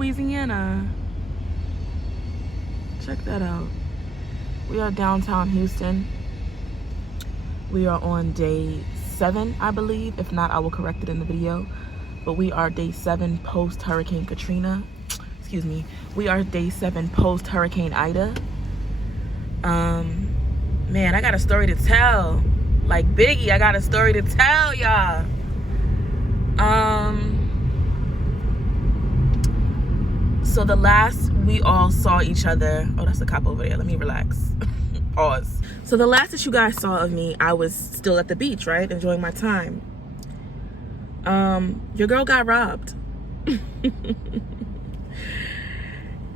Louisiana. Check that out. We are downtown Houston. We are on day 7, I believe. If not, I will correct it in the video. But we are day 7 post Hurricane Katrina. Excuse me. We are day 7 post Hurricane Ida. Man, I got a story to tell. Like Biggie, I got a story to tell y'all. So the last we all saw each other, oh, that's a cop over there, let me relax. Pause. So the last that you guys saw of me, I was still at the beach, right, enjoying my time. Your girl got robbed.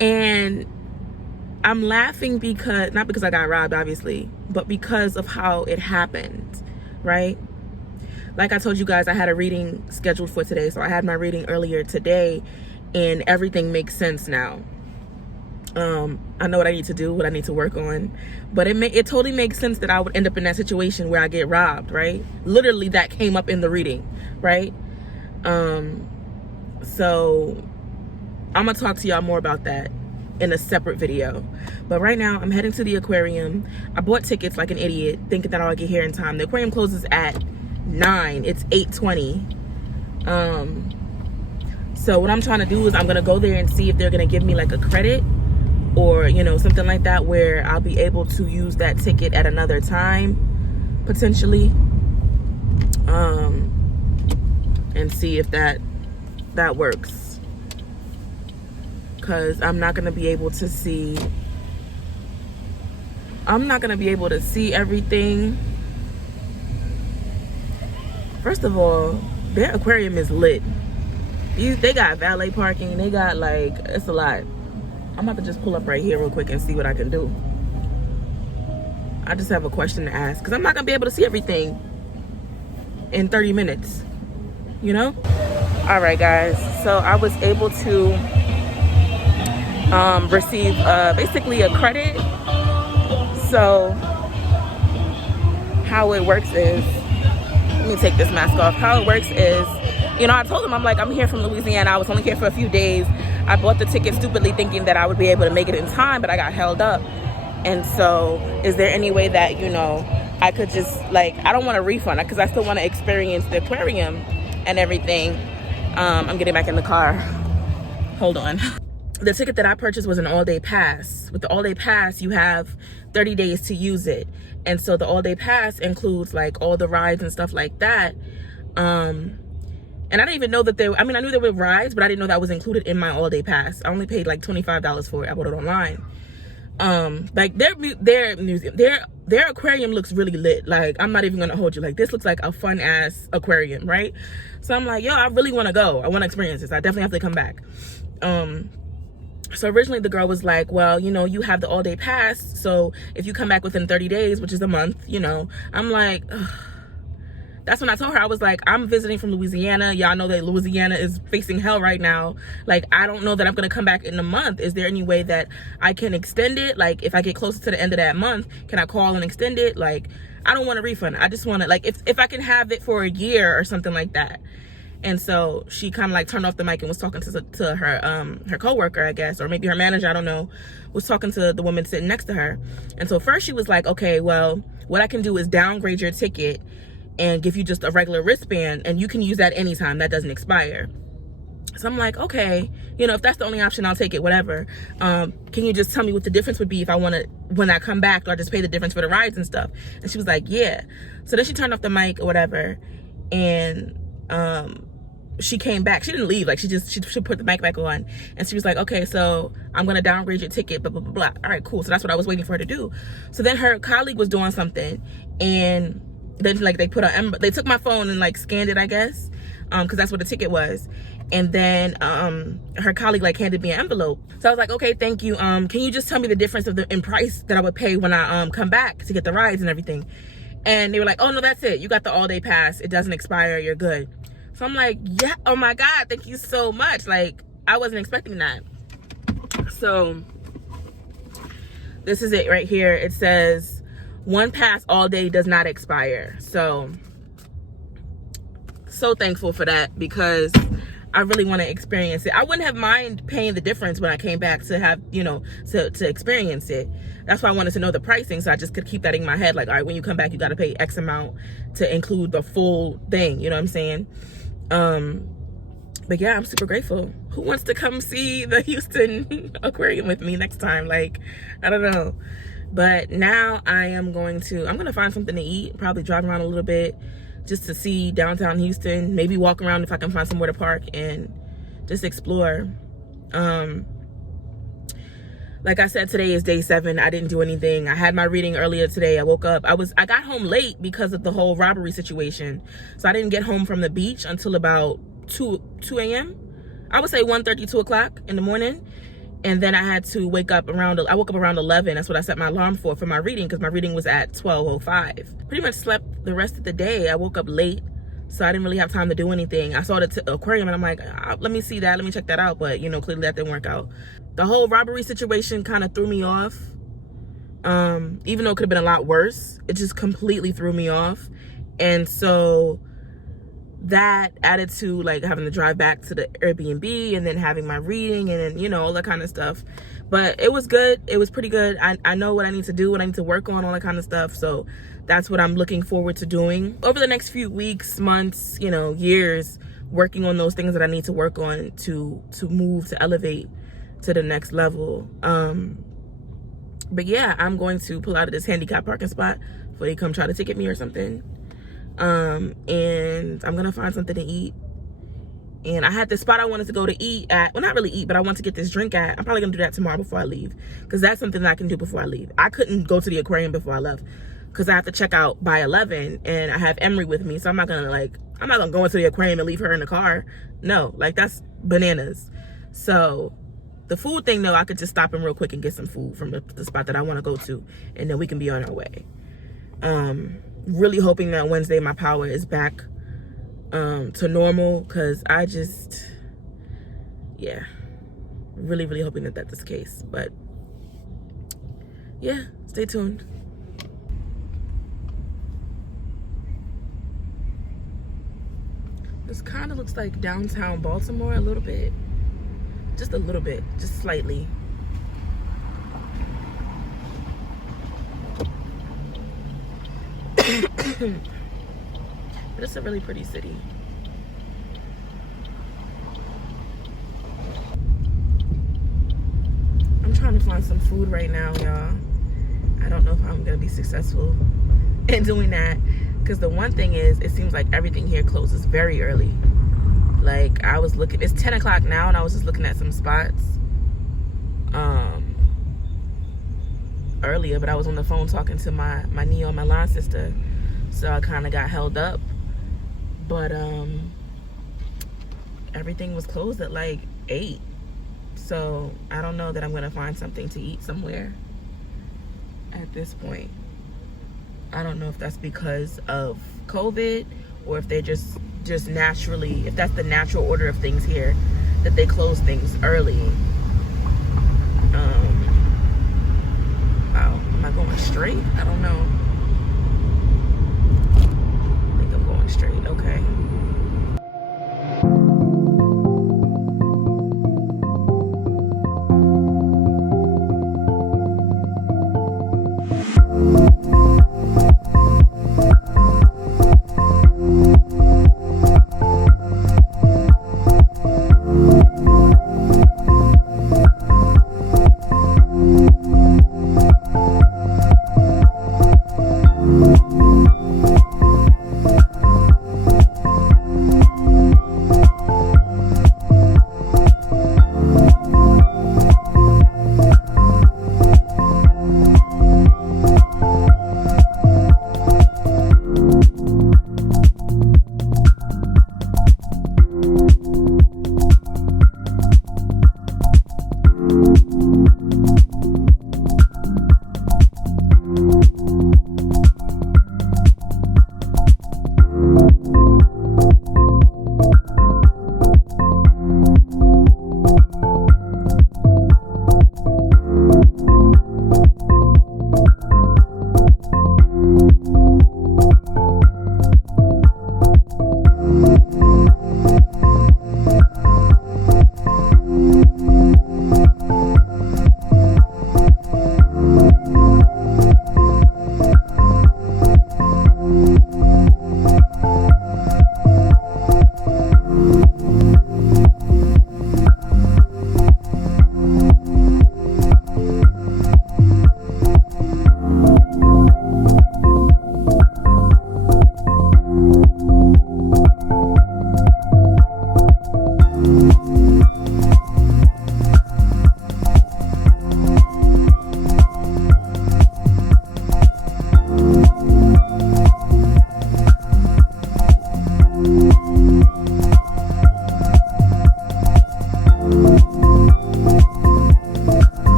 And I'm laughing because, not because I got robbed obviously, but because of how it happened, right? Like I told you guys, I had a reading scheduled for today, so I had my reading earlier today, and everything makes sense now. I know what I need to do, what I need to work on, but it totally makes sense that I would end up in that situation where I get robbed, right? Literally, that came up in the reading, right? So I'm gonna talk to y'all more about that in a separate video. But right now, I'm heading to the aquarium. I bought tickets like an idiot, thinking that I'll get here in time. The aquarium closes at 9. It's 8:20. So what I'm trying to do is I'm gonna go there and see if they're gonna give me like a credit or, you know, something like that, where I'll be able to use that ticket at another time, potentially, and see if that works. Because I'm not gonna be able to see everything. First of all, their aquarium is lit. They got valet parking. They got, like, it's a lot. I'm about to just pull up right here real quick and see what I can do. I just have a question to ask, because I'm not gonna be able to see everything in 30 minutes, you know? All right, guys. So I was able to receive basically a credit. So how it works is, let me take this mask off. How it works is, you know, I told them, I'm like, I'm here from Louisiana. I was only here for a few days. I bought the ticket stupidly thinking that I would be able to make it in time, but I got held up. And so is there any way that, you know, I could just, like, I don't want a refund because I still want to experience the aquarium and everything. I'm getting back in the car. Hold on. The ticket that I purchased was an all-day pass. With the all-day pass, you have 30 days to use it. And so the all-day pass includes, like, all the rides and stuff like that. And I didn't even know that I knew there were rides, but I didn't know that was included in my all-day pass. I only paid like $25 for it. I bought it online. Like their aquarium looks really lit. Like, I'm not even gonna hold you. Like, this looks like a fun ass aquarium, right? So I'm like, yo, I really want to go. I want to experience this. I definitely have to come back. So originally the girl was like, well, you know, you have the all-day pass, so if you come back within 30 days, which is a month, you know, I'm like, ugh. That's when I told her, I was like, I'm visiting from Louisiana. Y'all know that Louisiana is facing hell right now. Like, I don't know that I'm going to come back in a month. Is there any way that I can extend it? Like, if I get closer to the end of that month, can I call and extend it? Like, I don't want a refund. I just want to, like, if I can have it for a year or something like that. And so she kind of like turned off the mic and was talking to her coworker, I guess, or maybe her manager, I don't know, was talking to the woman sitting next to her. And so first she was like, okay, well, what I can do is downgrade your ticket and give you just a regular wristband, and you can use that anytime. That doesn't expire. So I'm like, okay, you know, if that's the only option, I'll take it, whatever. Can you just tell me what the difference would be if I want to, when I come back, do I just pay the difference for the rides and stuff? And she was like, yeah. So then she turned off the mic or whatever, and she came back. She didn't leave. Like, she put the mic back on, and she was like, okay, so I'm going to downgrade your ticket, blah, blah, blah, blah. All right, cool. So that's what I was waiting for her to do. So then her colleague was doing something, and then, like, they took my phone and, like, scanned it, I guess, because that's what the ticket was. And then her colleague, like, handed me an envelope. So I was like, okay, thank you. Can you just tell me the difference in price that I would pay when I come back to get the rides and everything? And they were like, oh, no, that's it. You got the all-day pass. It doesn't expire. You're good. So I'm like, yeah, oh, my God, thank you so much. Like, I wasn't expecting that. So this is it right here. It says, one pass all day does not expire. So thankful for that, because I really want to experience it. I wouldn't have mind paying the difference when I came back to have, you know, to experience it. That's why I wanted to know the pricing, so I just could keep that in my head. Like, all right, when you come back, you got to pay X amount to include the full thing. You know what I'm saying? But yeah, I'm super grateful. Who wants to come see the Houston Aquarium with me next time? Like, I don't know. But now I'm going to find something to eat, probably drive around a little bit just to see downtown Houston, maybe walk around if I can find somewhere to park and just explore. Like I said, today is day 7. I didn't do anything. I had my reading earlier today. I woke up. I got home late because of the whole robbery situation. So I didn't get home from the beach until about 2 a.m. I would say 1:30, 2 o'clock in the morning. And then I had to wake up I woke up around 11. That's what I set my alarm for my reading, because my reading was at 12:05. Pretty much slept the rest of the day. I woke up late, so I didn't really have time to do anything. I saw the aquarium and I'm like, let me see that. Let me check that out. But, you know, clearly that didn't work out. The whole robbery situation kind of threw me off. Even though it could have been a lot worse, it just completely threw me off. And so that added to like having to drive back to the Airbnb and then having my reading and then, you know, all that kind of stuff. But it was good. It was pretty good. I know what I need to do, what I need to work on, all that kind of stuff. So that's what I'm looking forward to doing over the next few weeks, months, you know, years, working on those things that I need to work on to move, to elevate to the next level. But yeah, I'm going to pull out of this handicap parking spot before they come try to ticket me or something. And I'm gonna find something to eat. And I had this spot I wanted to go to eat at. Well, not really eat, but I want to get this drink at. I'm probably gonna do that tomorrow before I leave, because that's something that I can do before I leave. I couldn't go to the aquarium before I left because I have to check out by 11 and I have Emery with me. So I'm not gonna go into the aquarium and leave her in the car. No, like, that's bananas. So the food thing, though, I could just stop in real quick and get some food from the spot that I want to go to, and then we can be on our way. Really hoping that Wednesday my power is back to normal, because I just, yeah, really hoping that that's the case. But yeah, stay tuned. This kind of looks like downtown Baltimore a little bit. Just a little bit, just slightly. But it's a really pretty city. I'm trying to find some food right now, y'all. I don't know if I'm gonna be successful in doing that, because the one thing is, it seems like everything here closes very early. Like, I was looking, it's 10 o'clock now, and I was just looking at some spots earlier, but I was on the phone talking to my Neo, my line sister, so I kind of got held up. But everything was closed at like 8, so I don't know that I'm gonna find something to eat somewhere at this point. I don't know if that's because of COVID, or if they're just naturally, if that's the natural order of things here, that they close things early. Wow, am I going straight? I don't know. I think I'm going straight. Okay.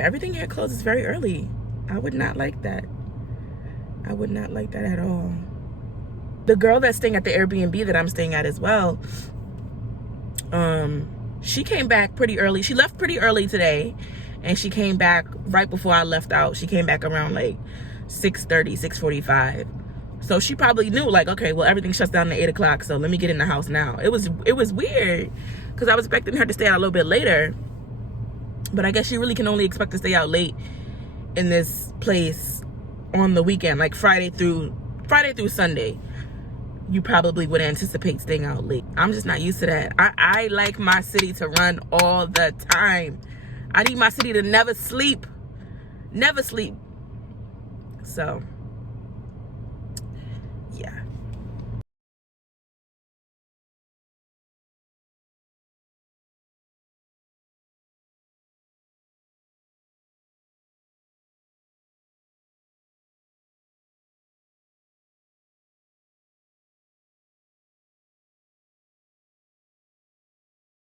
everything here closes very early. I would not like that. I would not like that at all. The girl that's staying at the Airbnb that I'm staying at as well, she came back pretty early. She left pretty early today, and she came back right before I left out. She came back around like 6:30, 6:45. So she probably knew, like, okay, well, everything shuts down at 8 o'clock, so let me get in the house now. It was weird, because I was expecting her to stay out a little bit later, but I guess she really can only expect to stay out late in this place on the weekend, like Friday through Sunday. You probably would anticipate staying out late. I'm just not used to that. I like my city to run all the time. I need my city to never sleep. Never sleep. So, yeah.